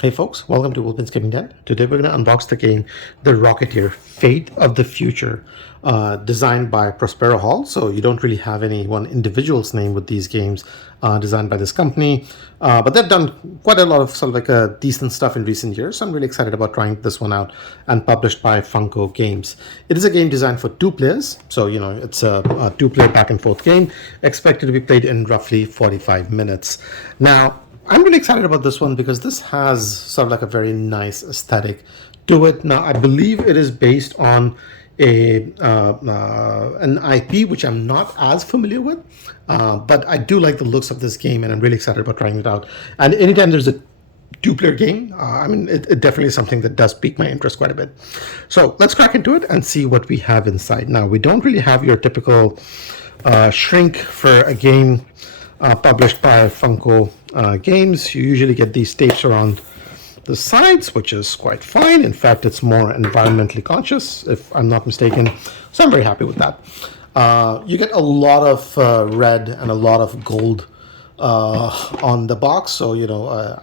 Hey folks, welcome to Wolfman's Gaming Den. Today we're going to unbox the game The Rocketeer, Fate of the Future, designed by Prospero Hall. So you don't really have any one individual's name with these games designed by this company. But they've done quite a lot of sort of like decent stuff in recent years. So I'm really excited about trying this one out, and published by Funko Games. It is a game designed for 2 players. So, it's a two-player back and forth game expected to be played in roughly 45 minutes. Now, I'm really excited about this one because this has sort of like a very nice aesthetic to it. Now, I believe it is based on an IP which I'm not as familiar with, but I do like the looks of this game, and I'm really excited about trying it out. And anytime there's a two-player game, it definitely is something that does pique my interest quite a bit. So let's crack into it and see what we have inside. Now, we don't really have your typical shrink for a game published by Funko Games. You usually get these tapes around the sides, which is quite fine. In fact, it's more environmentally conscious, if I'm not mistaken. So I'm very happy with that. You get a lot of red and a lot of gold on the box. So,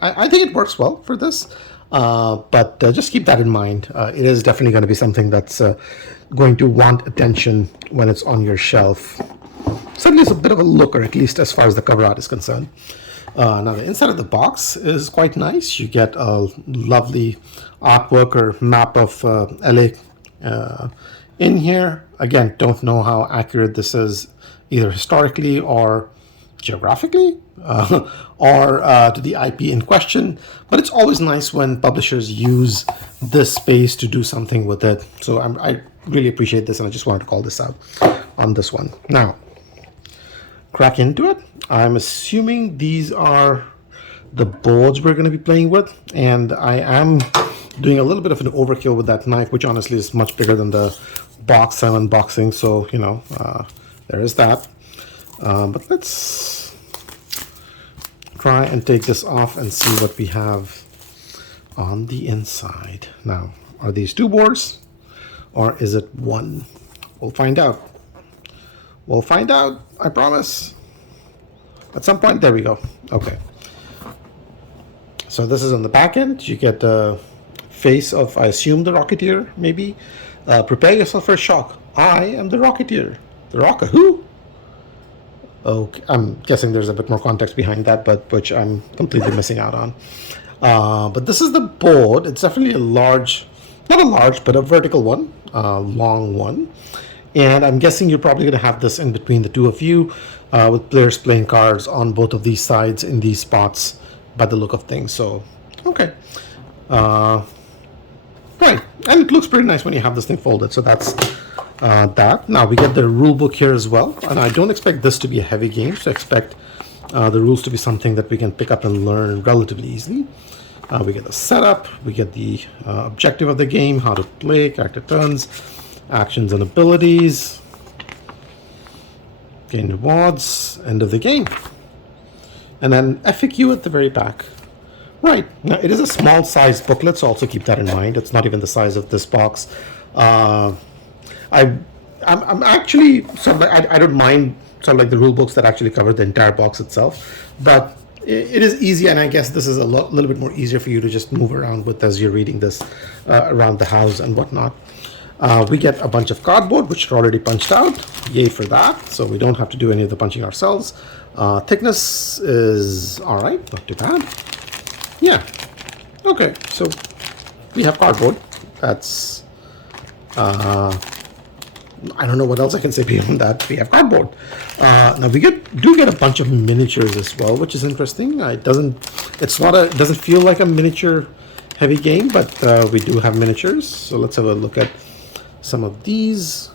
I think it works well for this. But just keep that in mind. It is definitely going to be something that's going to want attention when it's on your shelf. Certainly it's a bit of a looker, at least as far as the cover art is concerned. Now, the inside of the box is quite nice. You get a lovely artwork or map of LA in here. Again, don't know how accurate this is, either historically or geographically, or to the IP in question. But it's always nice when publishers use this space to do something with it. So I really appreciate this, and I just wanted to call this out on this one. Now, crack into it. I'm assuming these are the boards we're going to be playing with, and I am doing a little bit of an overkill with that knife, which honestly is much bigger than the box I'm unboxing, so there is that. But let's try and take this off and see what we have on the inside. Now, are these two boards or is it one? We'll find out. We'll find out, I promise. At some point, there we go. Okay. So this is on the back end. You get the face of, I assume, the Rocketeer, maybe. Prepare yourself for a shock. I am the Rocketeer. The Rocker, who? Okay, I'm guessing there's a bit more context behind that, but which I'm completely missing out on. But this is the board. It's definitely a large, not a large, but a vertical one, long one. And I'm guessing you're probably going to have this in between the two of you, with players playing cards on both of these sides in these spots by the look of things. So, okay. Right. And it looks pretty nice when you have this thing folded. So that's that. Now we get the rule book here as well. And I don't expect this to be a heavy game. So I expect the rules to be something that we can pick up and learn relatively easily. We get the setup. We get the objective of the game, how to play, character turns, actions and abilities, gain rewards, end of the game, and then FAQ at the very back. Right, now it is a small size booklet, so also keep that in mind. It's not even the size of this box. I'm actually sort of like, I don't mind sort of like the rule books that actually cover the entire box itself, but it is easy, and I guess this is a little bit more easier for you to just move around with as you're reading this around the house and whatnot. We get a bunch of cardboard, which are already punched out. Yay for that. So we don't have to do any of the punching ourselves. Thickness is all right, not too bad. Yeah. Okay, so we have cardboard. That's, I don't know what else I can say beyond that. We have cardboard. Now we do get a bunch of miniatures as well, which is interesting. It doesn't feel like a miniature heavy game, but we do have miniatures. So let's have a look at some of these.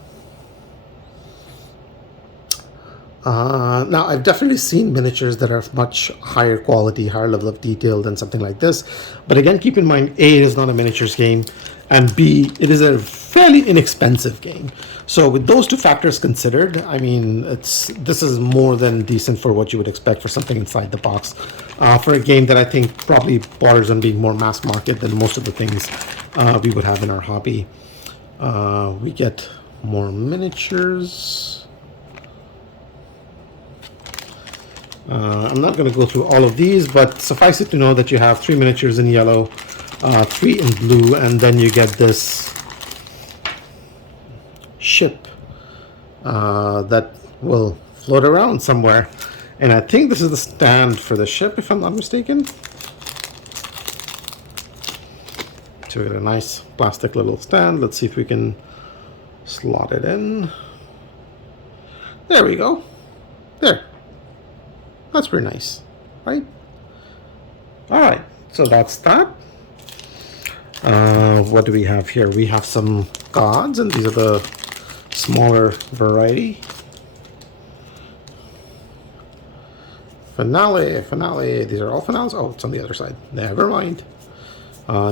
Now, I've definitely seen miniatures that are much higher quality, higher level of detail than something like this. But again, keep in mind, A, it is not a miniatures game, and B, it is a fairly inexpensive game. So with those two factors considered, I mean, this is more than decent for what you would expect for something inside the box. For a game that I think probably borders on being more mass market than most of the things we would have in our hobby. We get more miniatures. I'm not going to go through all of these, but suffice it to know that you have 3 miniatures in yellow, 3 in blue, and then you get this ship that will float around somewhere. And I think this is the stand for the ship, if I'm not mistaken. So we got a nice plastic little stand. Let's see if we can slot it in. There we go. There. That's pretty nice, right? All right, so that's that. What do we have here? We have some gods, and these are the smaller variety. Finale. These are all finales. Oh, it's on the other side. Never mind.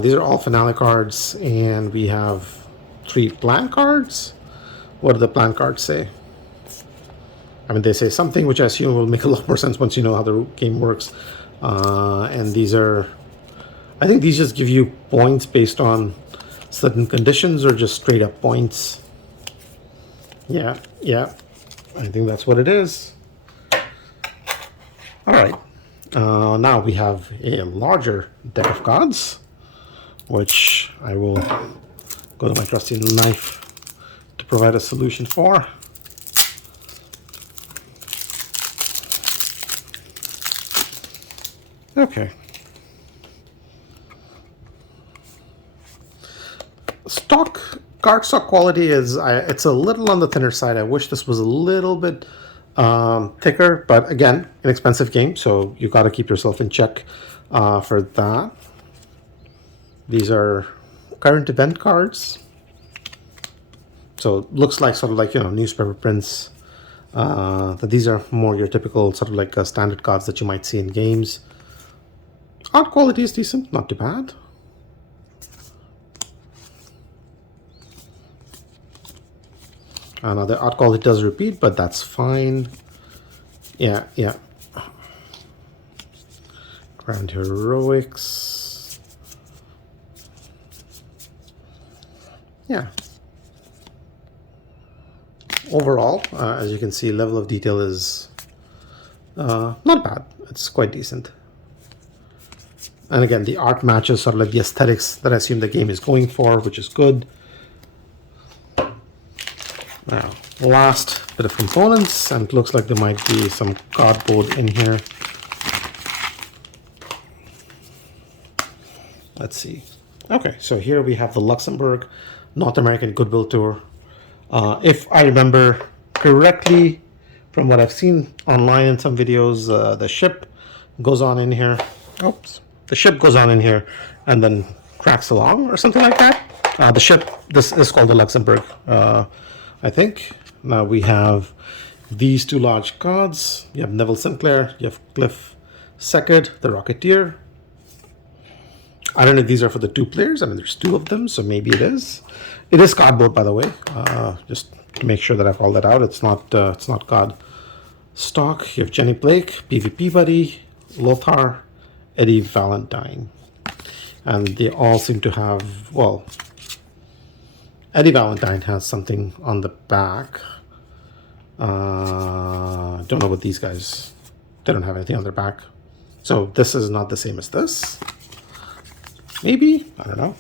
These are all finale cards, and we have 3 plan cards. What do the plan cards say? I mean, they say something which I assume will make a lot more sense once you know how the game works. And these are, I think these just give you points based on certain conditions or just straight up points. Yeah, I think that's what it is. All right, now we have a larger deck of cards, which I will go to my trusty knife to provide a solution for. Okay. Cardstock quality is, it's a little on the thinner side. I wish this was a little bit thicker, but again, an expensive game, so you got to keep yourself in check for that. These are current event cards. So it looks like sort of like, you know, newspaper prints. That these are more your typical sort of like standard cards that you might see in games. Art quality is decent, not too bad. Now the art quality does repeat, but that's fine. Yeah. Grand Heroics. Yeah. Overall, as you can see, level of detail is not bad. It's quite decent. And again, the art matches sort of like the aesthetics that I assume the game is going for, which is good. Now, last bit of components, and it looks like there might be some cardboard in here. Let's see. Okay, so here we have the Luxembourg North American Goodwill Tour. If I remember correctly, from what I've seen online in some videos, the ship goes on in here. Oops. The ship goes on in here and then tracks along or something like that. The ship, this is called the Luxembourg, I think. Now we have these 2 large cards. You have Neville Sinclair, you have Cliff Seckard, the Rocketeer. I don't know if these are for the 2 players. I mean, there's 2 of them, so maybe it is. It is cardboard, by the way. Just to make sure that I've called that out. It's not card stock. You have Jenny Blake, PvP Buddy, Lothar, Eddie Valentine, and they all seem to have, well, Eddie Valentine has something on the back. Don't know what these guys, they don't have anything on their back. So this is not the same as this. Maybe, I don't know.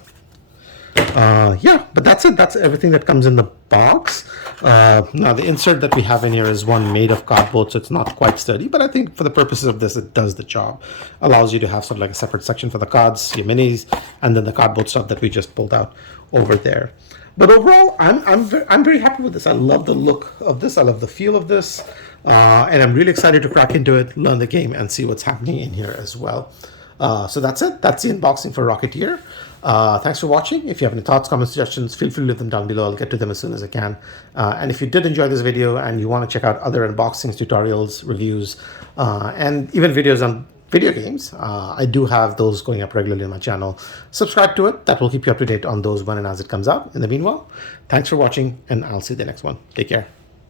Yeah, but that's it. That's everything that comes in the box. Now the insert that we have in here is one made of cardboard, so it's not quite sturdy, but I think for the purposes of this, it does the job. Allows you to have sort of like a separate section for the cards, your minis, and then the cardboard stuff that we just pulled out over there. But overall, I'm very happy with this. I love the look of this. I love the feel of this, and I'm really excited to crack into it, learn the game, and see what's happening in here as well. So that's it. That's the unboxing for Rocketeer. Thanks for watching. If you have any thoughts, comments, suggestions, feel free to leave them down below. I'll get to them as soon as I can. And if you did enjoy this video and you want to check out other unboxings, tutorials, reviews, and even videos on video games, I do have those going up regularly on my channel. Subscribe to it. That will keep you up to date on those when and as it comes out. In the meanwhile, thanks for watching, and I'll see you in the next one. Take care.